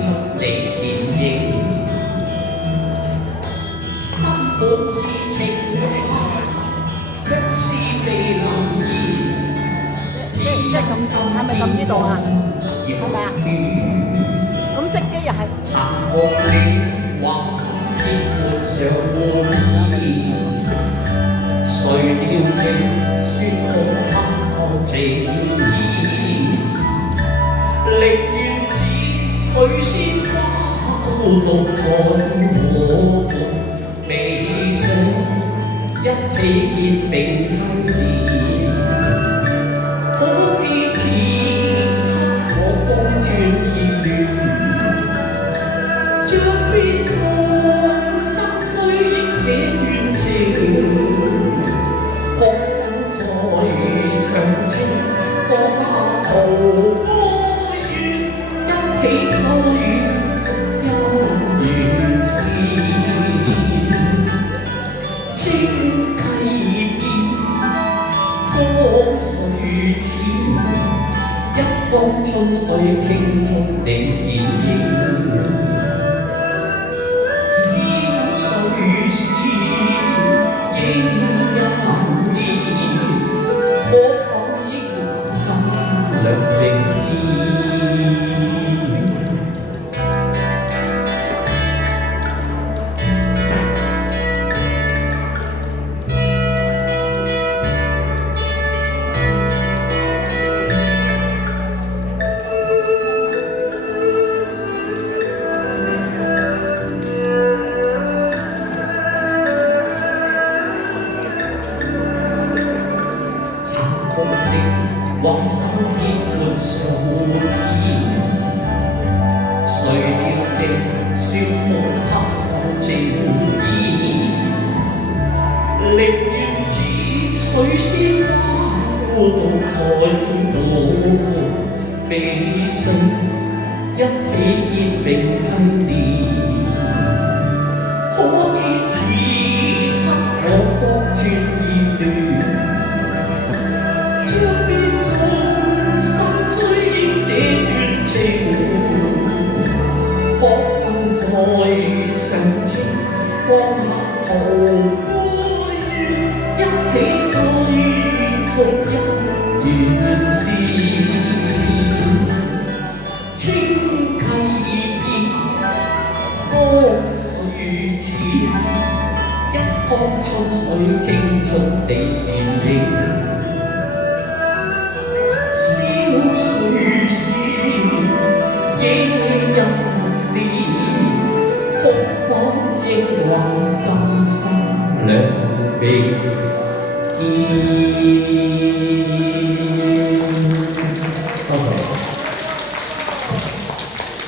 出你善影，心本是情懷，卻是未能言。即係咁，係咪咁呢度啊？係咪啊？咁隻機又係殘酷了，或心天滿上滿意。誰料定說好他受情意，寧願似水仙花孤獨在我共未想一起結並蒂蓮。可知此刻我方寸意亂，像變作心追這段情。可否在上清放下桃花源，一起再續姻緣線。清溪邊江水淺，一江春水傾出你倩影。小水仙影一面，可否應今生兩並肩？挽手結伴上演，誰料定說好黑手情意，寧願似水仙花孤獨在我悲傷，一起結並蒂蓮。可知此刻我方寸意亂，將變作心追這段情。可否在上清放下桃花源，一起再續姻緣線。清溪邊江水淺，一江春水傾出你倩影。小水仙影一面，可否應允今生兩並肩？